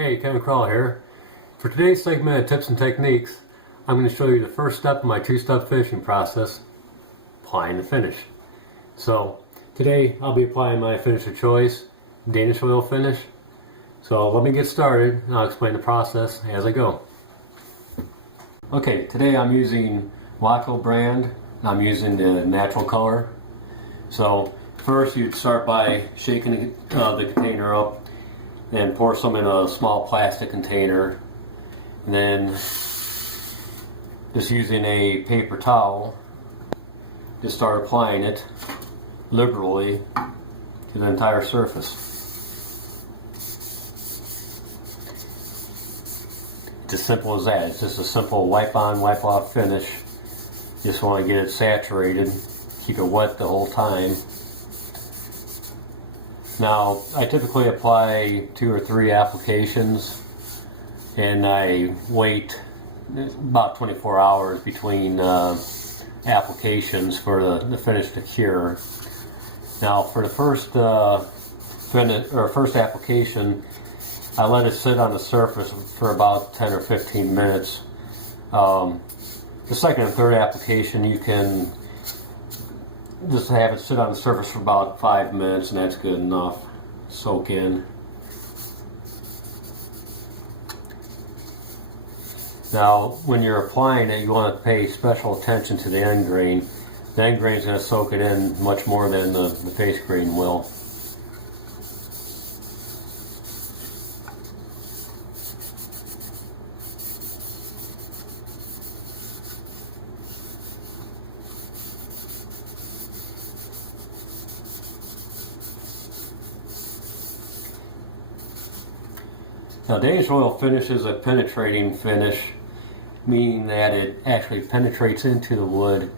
Hey, Kevin Krull here. For today's segment of tips and techniques, I'm going to show you the first step of my two-step finishing process, applying the finish. So today I'll be applying my finish of choice, Danish Oil Finish. So let me get started and I'll explain the process as I go. Okay, today I'm using Wipedown brand and I'm using the natural color. So first you'd start by shaking the container up. Then pour some in a small plastic container, and then just using a paper towel, just start applying it liberally to the entire surface. It's as simple as that. It's just a simple wipe on, wipe off finish. Just want to get it saturated, keep it wet the whole time. Now, I typically apply 2 or 3 applications and I wait about 24 hours between applications for the finish to cure. Now, for the first first application, I let it sit on the surface for about 10 or 15 minutes. The second and third application, you can just have it sit on the surface for about 5 minutes, and that's good enough. Soak in. Now, when you're applying it, you want to pay special attention to the end grain. The end grain is going to soak it in much more than the face grain will. Now, Danish Oil Finish is a penetrating finish, meaning that it actually penetrates into the wood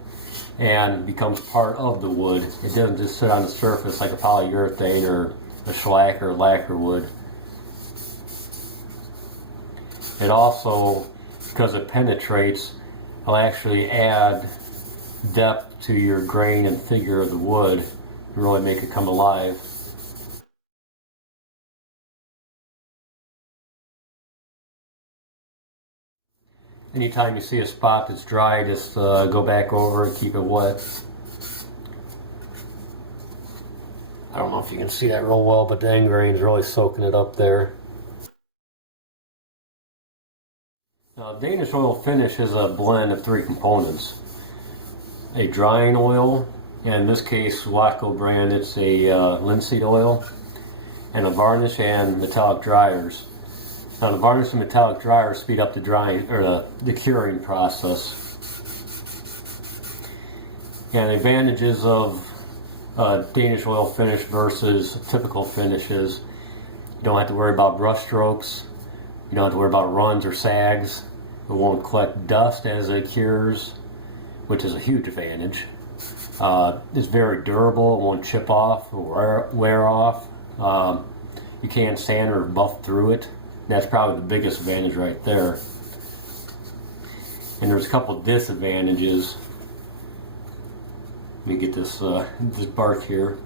and becomes part of the wood. It doesn't just sit on the surface like a polyurethane or a shellac or lacquer would. It also, because it penetrates, will actually add depth to your grain and figure of the wood and really make it come alive. Anytime you see a spot that's dry, just go back over and keep it wet. I don't know if you can see that real well, but the end grain is really soaking it up there. Now, Danish Oil Finish is a blend of 3 components. A drying oil, and in this case, Wipedown brand, it's a linseed oil, and a varnish and metallic dryers. Now, the varnish and metallic dryers speed up the drying or the curing process. And the advantages of Danish Oil Finish versus typical finishes: you don't have to worry about brush strokes, you don't have to worry about runs or sags. It won't collect dust as it cures, which is a huge advantage. It's very durable; it won't chip off or wear off. You can't sand or buff through it. That's probably the biggest advantage right there. And there's a couple disadvantages. Let me get this this bark here.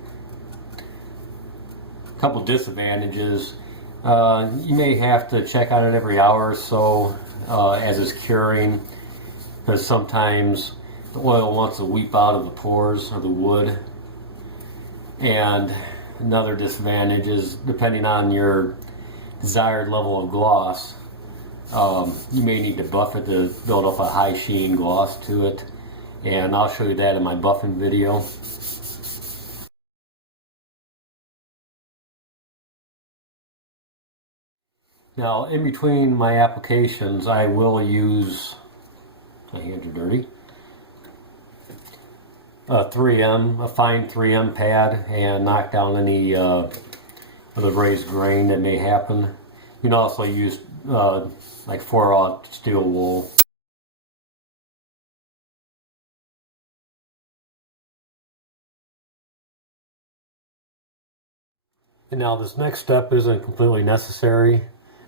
A couple disadvantages. You may have to check on it every hour or so as it's curing, because sometimes the oil wants to weep out of the pores of the wood. And another disadvantage is, depending on your desired level of gloss, you may need to buff it to build up a high sheen gloss to it, and I'll show you that in my buffing video. Now, in between my applications, I will use, my hands are dirty, a fine 3M pad, and knock down any of the raised grain that may happen. You can also use like 4/0 steel wool. And now this next step isn't completely necessary.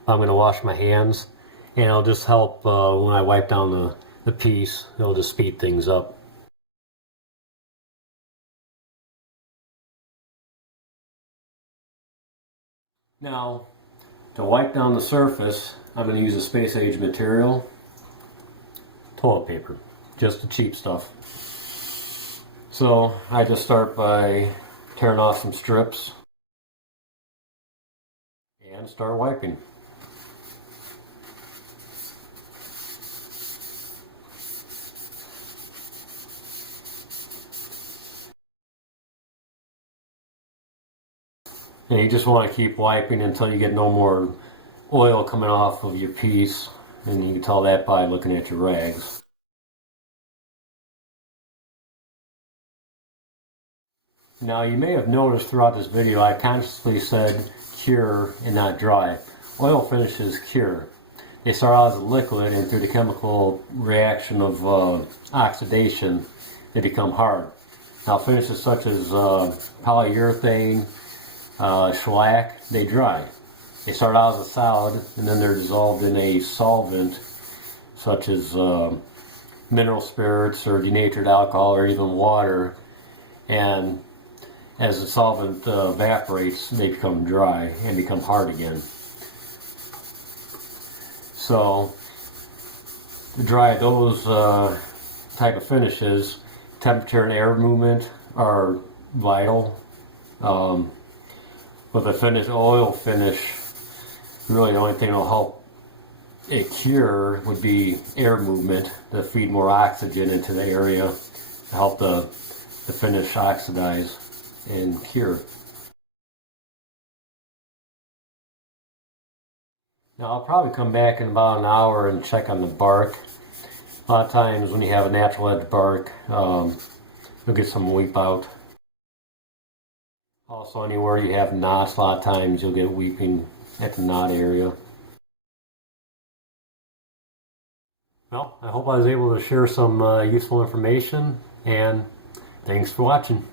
I'm going to wash my hands, and it'll just help when I wipe down the piece. It'll just speed things up. Now, To wipe down the surface, I'm going to use a space age material, toilet paper, just the cheap stuff. So I just start by tearing off some strips and start wiping. And you just want to keep wiping until you get no more oil coming off of your piece, and you can tell that by looking at your rags. Now you may have noticed throughout this video I consciously said cure and not dry. Oil finishes cure. They start out as a liquid, and through the chemical reaction of oxidation they become hard. Now finishes such as polyurethane, shellac, they dry. They start out as a solid and then they're dissolved in a solvent such as mineral spirits or denatured alcohol or even water, and as the solvent evaporates they become dry and become hard again. So to dry those type of finishes, temperature and air movement are vital. With a oil finish, really the only thing that will help it cure would be air movement to feed more oxygen into the area to help the finish oxidize and cure. Now I'll probably come back in about an hour and check on the bark. A lot of times when you have a natural edge bark, you'll get some weep out. Also, anywhere you have knots, a lot of times you'll get weeping at the knot area. Well, I hope I was able to share some useful information, and thanks for watching.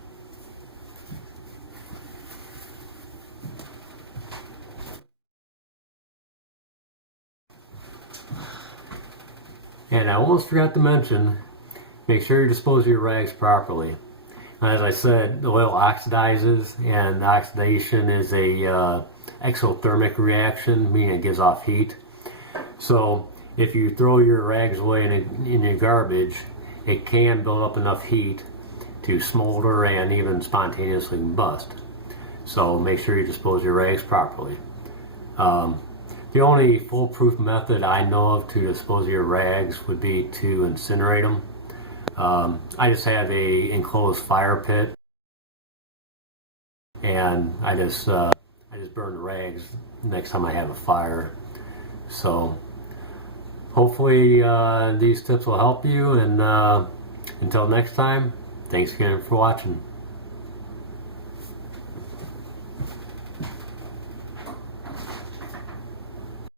And I almost forgot to mention, make sure you dispose of your rags properly. As I said, the oil oxidizes, and oxidation is a exothermic reaction, meaning it gives off heat. So if you throw your rags away in your garbage, it can build up enough heat to smolder and even spontaneously combust. So make sure you dispose of your rags properly. The only foolproof method I know of to dispose of your rags would be to incinerate them. I just have a enclosed fire pit, and I just burn the rags next time I have a fire. So hopefully these tips will help you, and until next time, thanks again for watching.